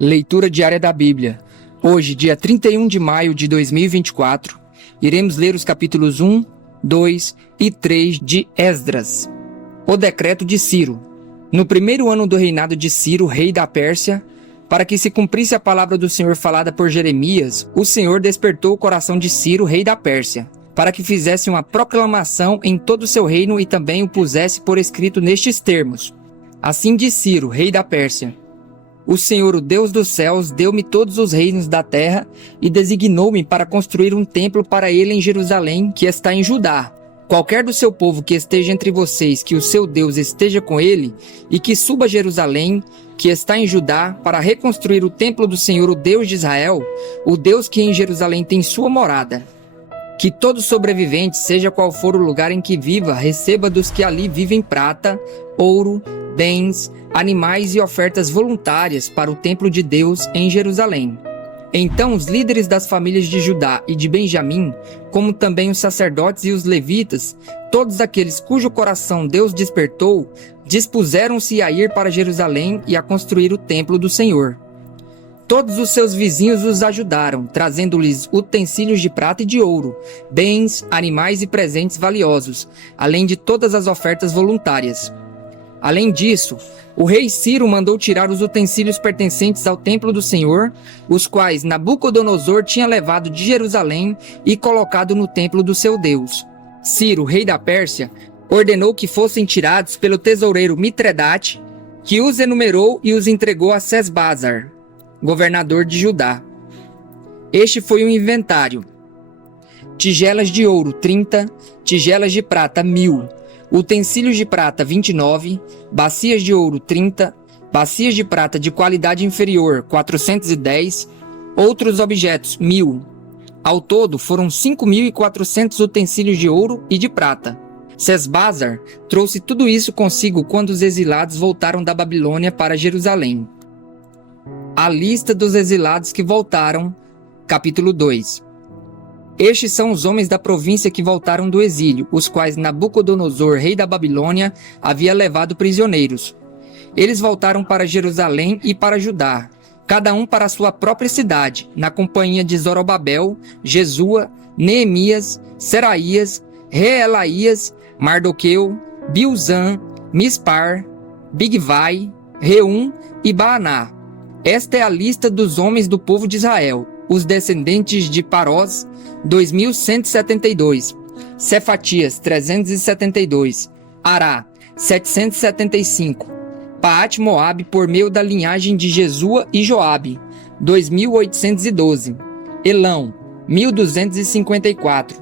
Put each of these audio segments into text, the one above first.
Leitura diária da Bíblia. Hoje, dia 31 de maio de 2024, iremos ler os capítulos 1, 2 e 3 de Esdras. O decreto de Ciro. No primeiro ano do reinado de Ciro, rei da Pérsia, para que se cumprisse a palavra do Senhor falada por Jeremias, o Senhor despertou o coração de Ciro, rei da Pérsia, para que fizesse uma proclamação em todo o seu reino e também o pusesse por escrito nestes termos. Assim diz Ciro, rei da Pérsia: O Senhor, o Deus dos céus, deu-me todos os reinos da terra e designou-me para construir um templo para ele em Jerusalém, que está em Judá. Qualquer do seu povo que esteja entre vocês, que o seu Deus esteja com ele, e que suba a Jerusalém, que está em Judá, para reconstruir o templo do Senhor, o Deus de Israel, o Deus que em Jerusalém tem sua morada. Que todo sobrevivente, seja qual for o lugar em que viva, receba dos que ali vivem prata, ouro, bens, animais e ofertas voluntárias para o templo de Deus em Jerusalém. Então os líderes das famílias de Judá e de Benjamim, como também os sacerdotes e os levitas, todos aqueles cujo coração Deus despertou, dispuseram-se a ir para Jerusalém e a construir o templo do Senhor. Todos os seus vizinhos os ajudaram, trazendo-lhes utensílios de prata e de ouro, bens, animais e presentes valiosos, além de todas as ofertas voluntárias. Além disso, o rei Ciro mandou tirar os utensílios pertencentes ao templo do Senhor, os quais Nabucodonosor tinha levado de Jerusalém e colocado no templo do seu Deus. Ciro, rei da Pérsia, ordenou que fossem tirados pelo tesoureiro Mitredate, que os enumerou e os entregou a Sesbazar, governador de Judá. Este foi o inventário: tigelas de ouro 30, tigelas de prata 1000, utensílios de prata 29, bacias de ouro 30, bacias de prata de qualidade inferior 410, outros objetos 1000. Ao todo foram 5.400 utensílios de ouro e de prata. Sesbazar trouxe tudo isso consigo quando os exilados voltaram da Babilônia para Jerusalém. A lista dos exilados que voltaram, capítulo 2. Estes são os homens da província que voltaram do exílio, os quais Nabucodonosor, rei da Babilônia, havia levado prisioneiros. Eles voltaram para Jerusalém e para Judá, cada um para a sua própria cidade, na companhia de Zorobabel, Jesua, Neemias, Seraías, Reelaías, Mardoqueu, Bilzan, Mispar, Bigvai, Reum e Baaná. Esta é a lista dos homens do povo de Israel, os descendentes de Parós, 2.172, Cefatias, 372, Ará, 775, Paate-Moabe, por meio da linhagem de Jesua e Joabe, 2.812, Elão, 1.254,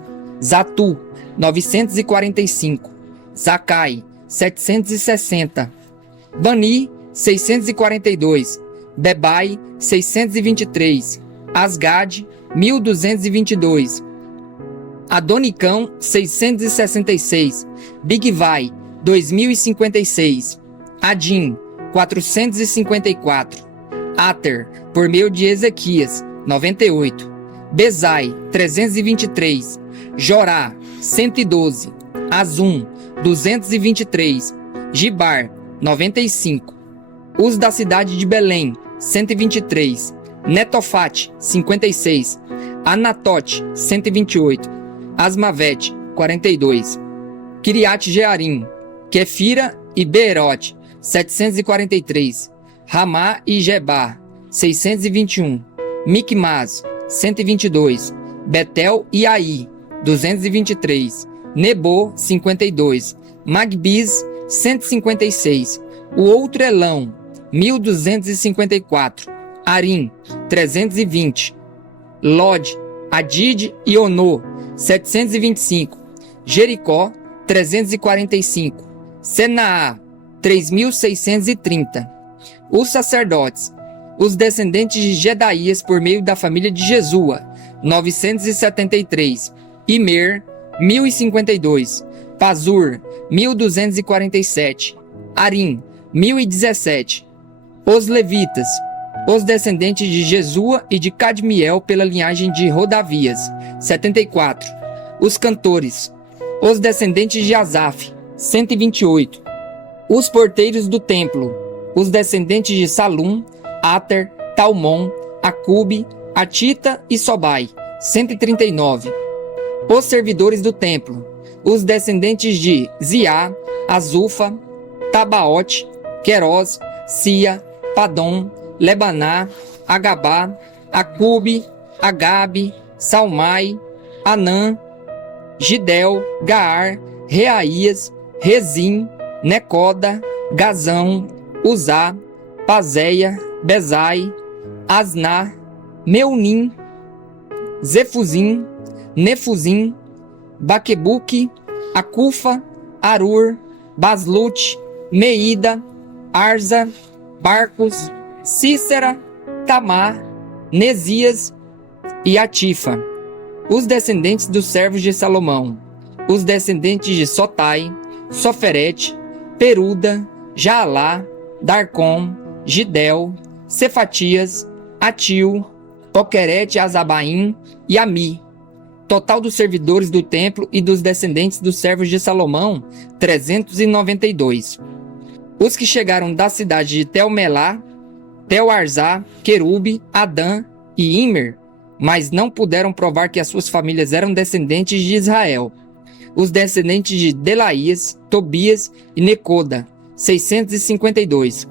Zatu, 945, Zacai, 760, Bani, 642, Bebai, 623, Asgade, 1222, Adonicão, 666, Bigvai, 2056, Adim, 454, Ater, por meio de Ezequias, 98, Bezai, 323, Jorá, 112, Azum, 223, Gibar, 95, os da cidade de Belém, 123, Netofate, 56, Anatote, 128, Asmavete, 42, Kiriat-Jearim, Quefira e Beerote, 743, Ramá e Gebá, 621, Micmas, 122, Betel e Ai, 223, Nebo, 52, Magbis, 156, o outro Elão, 1254, Arim, 320, Lod, Adide e Onô, 725, Jericó, 345, Senaá, 3.630. Os sacerdotes, os descendentes de Jedaías por meio da família de Jesua, 973, Imer, 1052, Pazur, 1247, Arim, 1017. Os levitas, os descendentes de Jesua e de Cadmiel pela linhagem de Rodavias, 74. Os cantores, os descendentes de Asaf, 128. Os porteiros do templo, os descendentes de Salum, Ater, Talmon, Acube, Atita e Sobai, 139. Os servidores do templo, os descendentes de Ziá, Azufa, Tabaote, Queroz, Sia, Padom, Lebaná, Agabá, Acube, Agabe, Salmai, Anã, Gidel, Gaar, Reaías, Rezim, Necoda, Gazão, Uzá, Pazéia, Bezai, Asná, Meunim, Zefuzim, Nefuzim, Baquebuque, Acufa, Arur, Baslute, Meida, Arza, Barcos, Cícera, Tamar, Nesias e Atifa. Os descendentes dos servos de Salomão, os descendentes de Sotai, Soferete, Peruda, Jaalá, Darcom, Gidel, Cefatias, Atil, Poquerete Azabaim e Ami. Total dos servidores do templo e dos descendentes dos servos de Salomão, 392. Os que chegaram da cidade de Tel-Melá, Tel-Arzá, Querube, Adã e Imer, mas não puderam provar que as suas famílias eram descendentes de Israel. Os descendentes de Delaías, Tobias e Necoda, 652.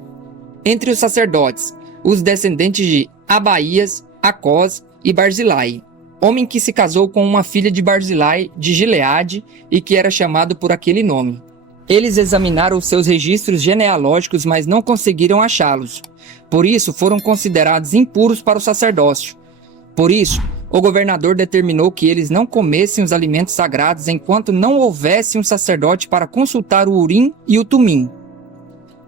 Entre os sacerdotes, os descendentes de Abaías, Acós e Barzilai, homem que se casou com uma filha de Barzilai de Gileade e que era chamado por aquele nome. Eles examinaram os seus registros genealógicos, mas não conseguiram achá-los. Por isso, foram considerados impuros para o sacerdócio. Por isso, o governador determinou que eles não comessem os alimentos sagrados enquanto não houvesse um sacerdote para consultar o Urim e o Tumim.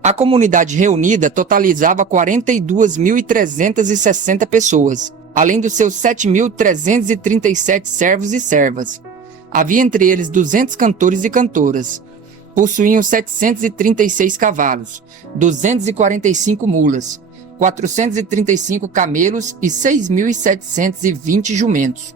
A comunidade reunida totalizava 42.360 pessoas, além dos seus 7.337 servos e servas. Havia entre eles 200 cantores e cantoras. Possuíam 736 cavalos, 245 mulas, 435 camelos e 6.720 jumentos.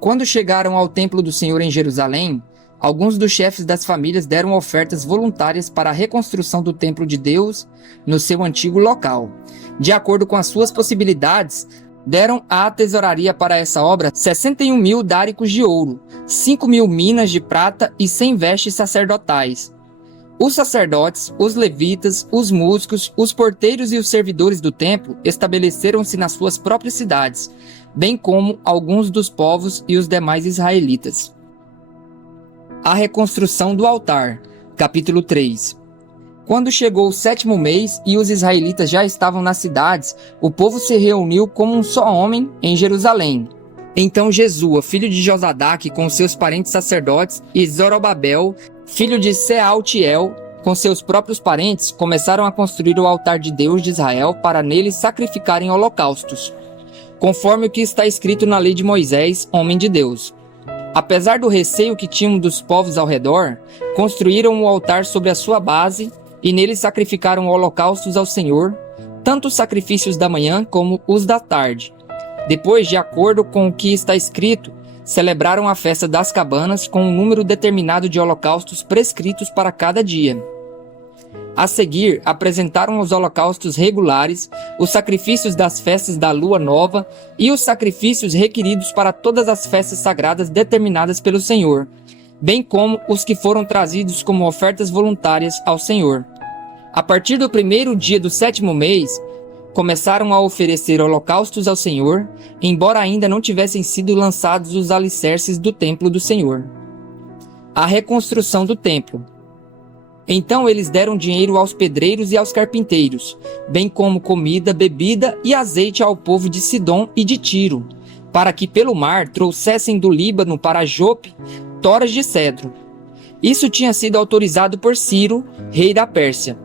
Quando chegaram ao templo do Senhor em Jerusalém, alguns dos chefes das famílias deram ofertas voluntárias para a reconstrução do templo de Deus no seu antigo local. De acordo com as suas possibilidades, deram à tesouraria para essa obra 61.000 dáricos de ouro, 5.000 minas de prata e 100 vestes sacerdotais. Os sacerdotes, os levitas, os músicos, os porteiros e os servidores do templo estabeleceram-se nas suas próprias cidades, bem como alguns dos povos e os demais israelitas. A reconstrução do altar, capítulo 3. Quando chegou o 7º mês e os israelitas já estavam nas cidades, o povo se reuniu como um só homem em Jerusalém. Então Jesua, filho de Josadaque, com seus parentes sacerdotes, e Zorobabel, filho de Sealtiel, com seus próprios parentes, começaram a construir o altar de Deus de Israel para nele sacrificarem holocaustos, conforme o que está escrito na lei de Moisés, homem de Deus. Apesar do receio que tinham dos povos ao redor, construíram o altar sobre a sua base e nele sacrificaram holocaustos ao Senhor, tanto os sacrifícios da manhã como os da tarde. Depois, de acordo com o que está escrito, celebraram a festa das cabanas com um número determinado de holocaustos prescritos para cada dia. A seguir, apresentaram os holocaustos regulares, os sacrifícios das festas da lua nova e os sacrifícios requeridos para todas as festas sagradas determinadas pelo Senhor, bem como os que foram trazidos como ofertas voluntárias ao Senhor. A partir do 1º dia do 7º mês, começaram a oferecer holocaustos ao Senhor, embora ainda não tivessem sido lançados os alicerces do templo do Senhor. A reconstrução do templo. Então eles deram dinheiro aos pedreiros e aos carpinteiros, bem como comida, bebida e azeite ao povo de Sidom e de Tiro, para que pelo mar trouxessem do Líbano para Jope toras de cedro. Isso tinha sido autorizado por Ciro, rei da Pérsia.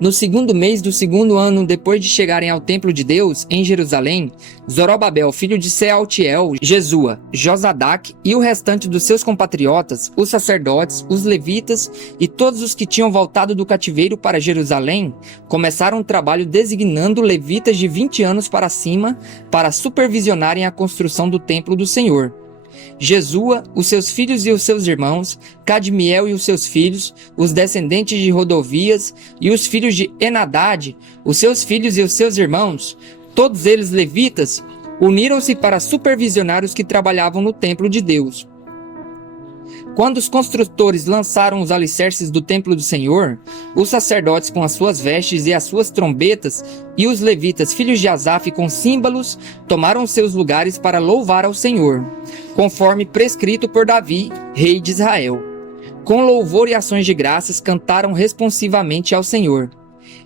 No 2º mês do 2º ano depois de chegarem ao templo de Deus, em Jerusalém, Zorobabel, filho de Sealtiel, Jesua, Josadaque e o restante dos seus compatriotas, os sacerdotes, os levitas e todos os que tinham voltado do cativeiro para Jerusalém, começaram o trabalho designando levitas de 20 anos para cima para supervisionarem a construção do templo do Senhor. Jesua, os seus filhos e os seus irmãos, Cadmiel e os seus filhos, os descendentes de Rodovias e os filhos de Enadade, os seus filhos e os seus irmãos, Todos eles levitas uniram-se para supervisionar os que trabalhavam no templo de Deus. Quando os construtores lançaram os alicerces do templo do Senhor, os sacerdotes com as suas vestes e as suas trombetas e os levitas, filhos de Asaf, com símbolos, tomaram seus lugares para louvar ao Senhor, conforme prescrito por Davi, rei de Israel. Com louvor e ações de graças cantaram responsivamente ao Senhor.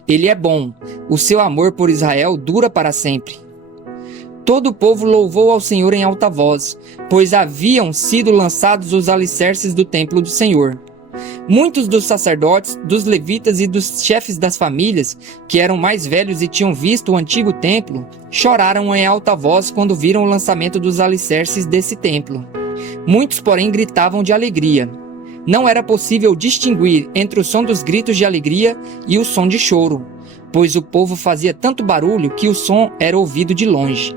Ele é bom, o seu amor por Israel dura para sempre. Todo o povo louvou ao Senhor em alta voz, pois haviam sido lançados os alicerces do templo do Senhor. Muitos dos sacerdotes, dos levitas e dos chefes das famílias, que eram mais velhos e tinham visto o antigo templo, choraram em alta voz quando viram o lançamento dos alicerces desse templo. Muitos, porém, gritavam de alegria. Não era possível distinguir entre o som dos gritos de alegria e o som de choro, pois o povo fazia tanto barulho que o som era ouvido de longe.